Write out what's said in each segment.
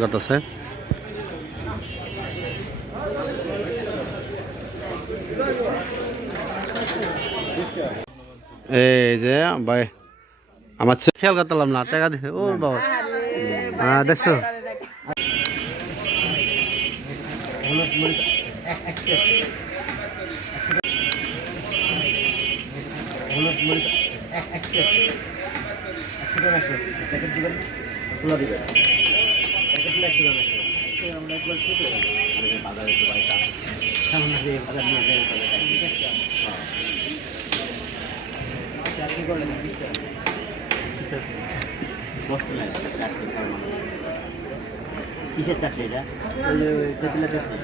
করতেছে এই যে ভাই আমার খেয়াল করতাম না টাকা দিয়ে ও বাবা হ্যাঁ দেখছ এক আমরা একবার খেতে বাজারে তো বাড়িতে আসে বাজার নিয়ে যাই চাকরি করলেন? বিশ টাকা। বসতে লাগে চাকরি খাওয়ার মানুষ কিসের চাকরি এটা? ওই যে তেঁতুলের চাকরি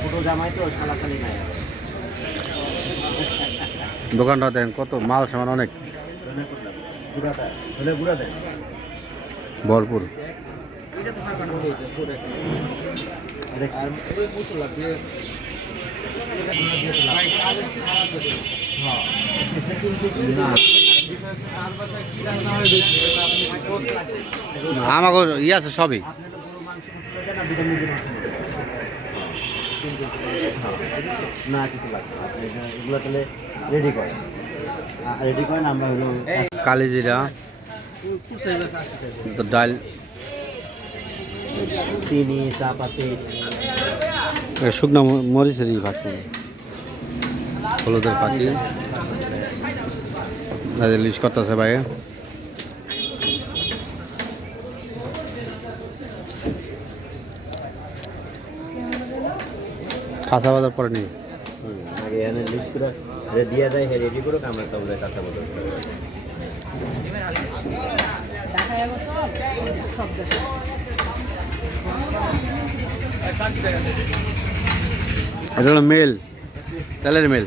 ছোটো জামাই তো সালাখালি নাই। দোকানটা দেন কত মাল সামান অনেক। বুড়াটা হলে বুড়া দেয় ভরপুর। আমাকে ইয়ে আছে সবই। রেডি করেন রেডি করেন আমরা হলো কালি জিরা তো ডাল। চিনি চাপাতি। শুকনো ম- মরিচেরই পাখি হলুদের পাখি লিস্ট করতেছে ভাই? কাঁচা বাজার পরে নিয়ে আগে এখানে লিস্ট করে দিয়ে দেয় রেডি করুক আমরা তাহলে কাঁচা এটা হলো মেল তেলের মেল।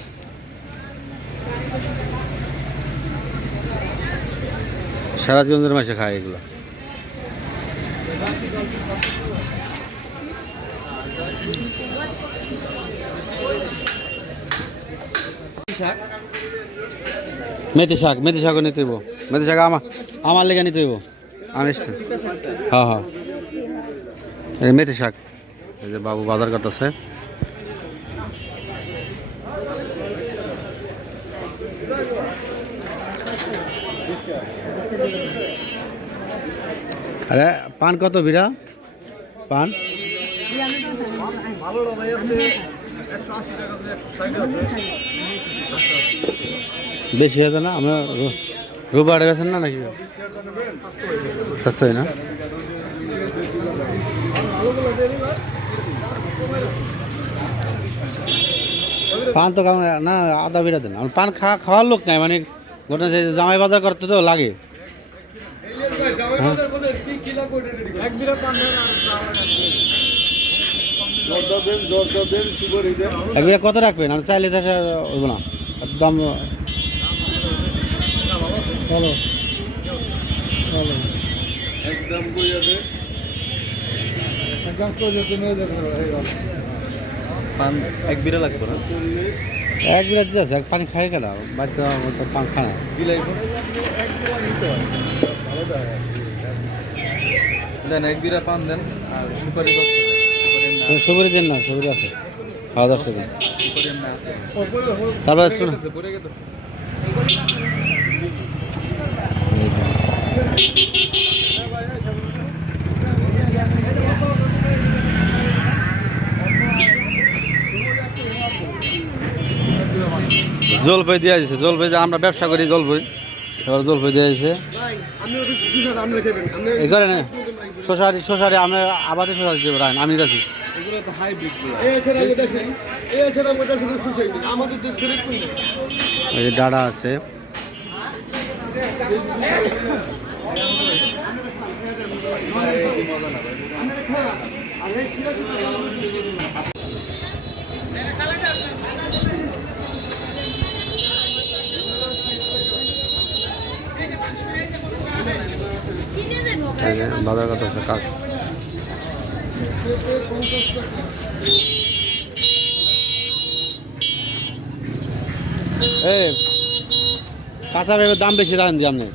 সারা জীবনের মাসে খায় এগুলো। মেথি শাক, মেথি শাকও নিতে হইব। মেথি শাক আমার আমার লেগে নিতে হইব। তো। হ্যাঁ হ্যাঁ। মেথি শাক। এই যে বাবু বাজার করতেছে। আরে, পান কত বিরা পান? বেশি হতো না? আমরা রোববার গেছেন না নাকি? সস্তাই না? পান তো না, আদা বিরা দেন। পান খাওয়া খাওয়ার লোক নাই মানে যে জামাই বাজার করতে তো লাগে হ্যাঁ? এক বিঘা কত রাখবেন? আমি চাইলে দেখা হইব না। দাম চলো চলো পান এক বিরা লাগবে না? এক বিঘা দিতে আছে এক পানি খাই কেন বাড়িতে পান খানা লাগবে দেন এক বিরা পান দেন আর সুপারি সুপারি দেন না সবুরি আছে। খাওয়া দাওয়া সুপারি তারপর চুন পড়ে গেছে জলপাই দিয়ে আছে জলপাই দিয়ে আমরা ব্যবসা করি জলপাই। এবার জলপাই দিয়ে আছে করে না। শশারি শশারি আমরা আবাদে দেবো রাখেন আমি যাচ্ছি এই যে ডাড়া আছে বাজার কথা আছে কাজ এই কাঁচা পেঁপের দাম বেশি রাখেন যে আপনি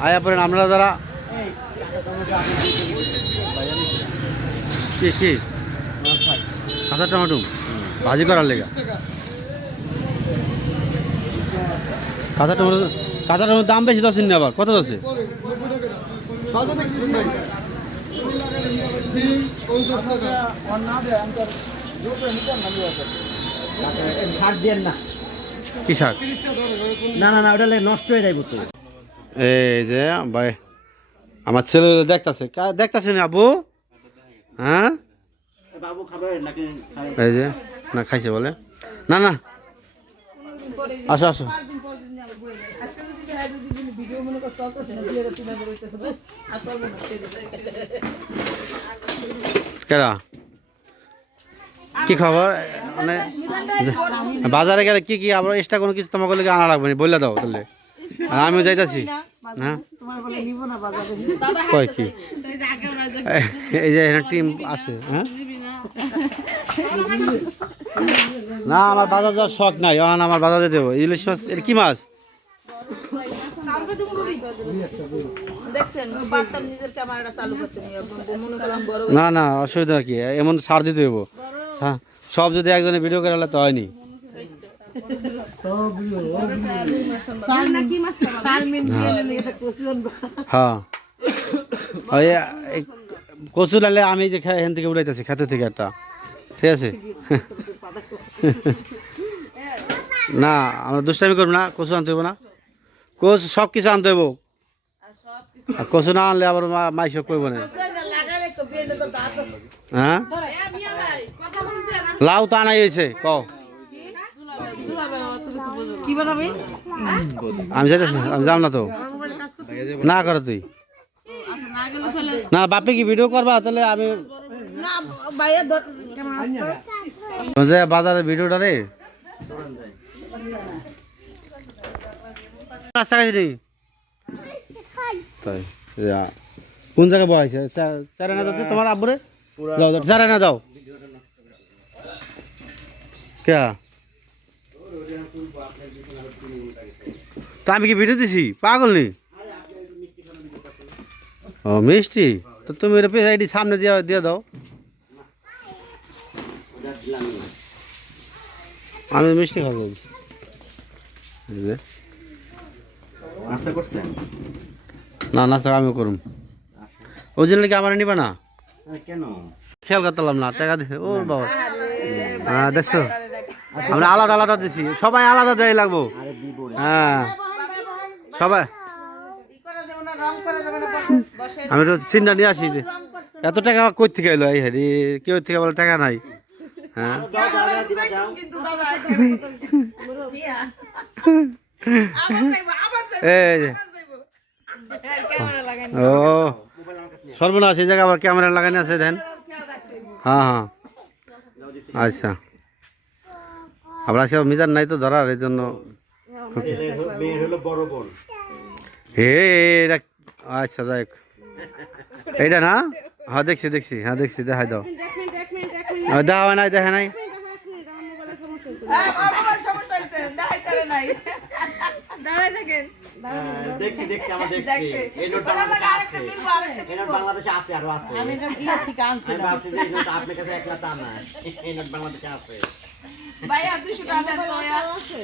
আয়া পড়েন আমরা যারা কি কি কাঁচা টমেটো ভাজি করার লেগে। কাঁচা টমেটো কাঁচা টমেটোর দাম বেশি দশ না আবার? কত দশে কি শাক? না না না ওটা নষ্ট হয়ে যাইব তো। এই যে ভাই আমার ছেলে দেখতাছে। দেখতাছে না আবু? হ্যাঁ? বাবু খাবে নাকি? এই যে। না, খাইছে বলে? না না। আসো আসো। কেরা কি খবর? মানে বাজারে গেলে কি কি আবার এক্সট্রা কোনো কিছু তোমাকে লেগে আনা লাগবে না? বললে দাও তাহলে। আর আমিও যাইতাছি। হ্যাঁ? কয় কি? এই- যে টিম আছে হ্যাঁ? না আমার বাজার যাওয়ার শখ নাই। এখন আমার বাজারে দেবো। ইলিশ মাছ এর কি মাছ? না না অসুবিধা কি? এমন ছাড় দিতে হইব। সব যদি একজনে ভিডিও করে তো হয়নি। হ্যাঁ। কচু লালে আমি যে এখান থেকে উড়াইতেছি খেতে থেকে একটা। ঠিক আছে? না আমরা দুষ্টামি করব না কচু আনতে হইব না। কচু সব কিছু আনতে হইব। আর কচু না আনলে আবার মা মাইসব করব না। হ্যাঁ? লাউ তো আনাই হয়েছে ক আমি যাইতেছি আমি যাম না তো। না কর তুই। না বাপে কি ভিডিও করবা? তাহলে আমি বাজারে ভিডিওটা রে। তাই কোন জায়গায় বয়সে চারা না দাও তোমার আব্বুরে? দাও চারা না দাও কে? তা আমি কি ভিডিও দিছি? পাগল নি? ও মিষ্টি? তো তুমি এটা পেজ আইডি সামনে দিয়ে দিয়ে দাও। আমি মিষ্টি খাব না নাস্তা আমি করুম। ওই জন্য কি আমার নিবা না? কেন? খেয়াল করতাম না টাকা দিয়ে। ও বাবা। হ্যাঁ দেখছ? আমরা আলাদা আলাদা দিছি। সবাই আলাদা দেয় লাগবো। হ্যাঁ। সবাই আমি তো চিন্তা নিয়ে আসি যে এত টাকা আমার কই থেকে এলো এই হেরি কেউ থেকে বলে টাকা নাই হ্যাঁ এই যে ক্যামেরা লাগাই ও সর্বনাশ এই জায়গা আবার ক্যামেরা লাগানো আছে দেন হ্যাঁ হ্যাঁ আচ্ছা আবার আজকে মিজান নাই তো ধরার এই জন্য হে এটা আচ্ছা যাই। এইটা না? হ্যাঁ দেখছি দেখছি। হ্যাঁ দেখছি দেখাই দাও। দেখা হয় নাই দেখা নাই? সমস্যা হয়েছে দাঁড়াই করে নাই দাঁড়াই থাকেন দেখছি দেখছি আমরা দেখছি। দেখছি। এই নোট বাংলাদেশে আছে। আরেকটা পিনবো, আরেকটা এই নোট বাংলাদেশে আছে আরও আছে। আমি ভাবছি যে এই নোট আপনার কাছে একলা তা না। এই নোট বাংলাদেশে আছে। ভাইয়া দুশো টাকা দেন তো ভাইয়া।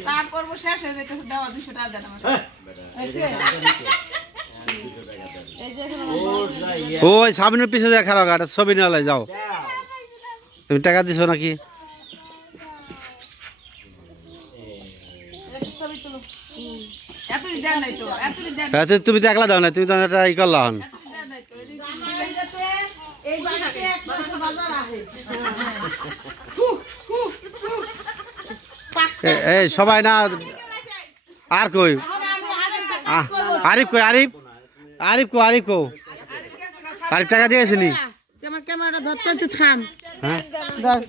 তার পর্ব শেষ হয়ে যেতেছে দেওয়া দুশো টাকা দেন আমার ওই সামনের পিছিয়ে যা খারাপ ছবি নেওয়ালাই যাও। তুমি টাকা দিছো নাকি? হ্যাঁ, তুমি- তো একলা দাও না তুমি তো ই করলা সবাই না আর কই? আরিফ কই আরিফ? আরিফ কো আরিফ কো আরিফ টাকা দিয়ে আসেনি আমার ক্যামেরাটা ধরতে একটু থাম। হ্যাঁ। ধর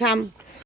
থাম।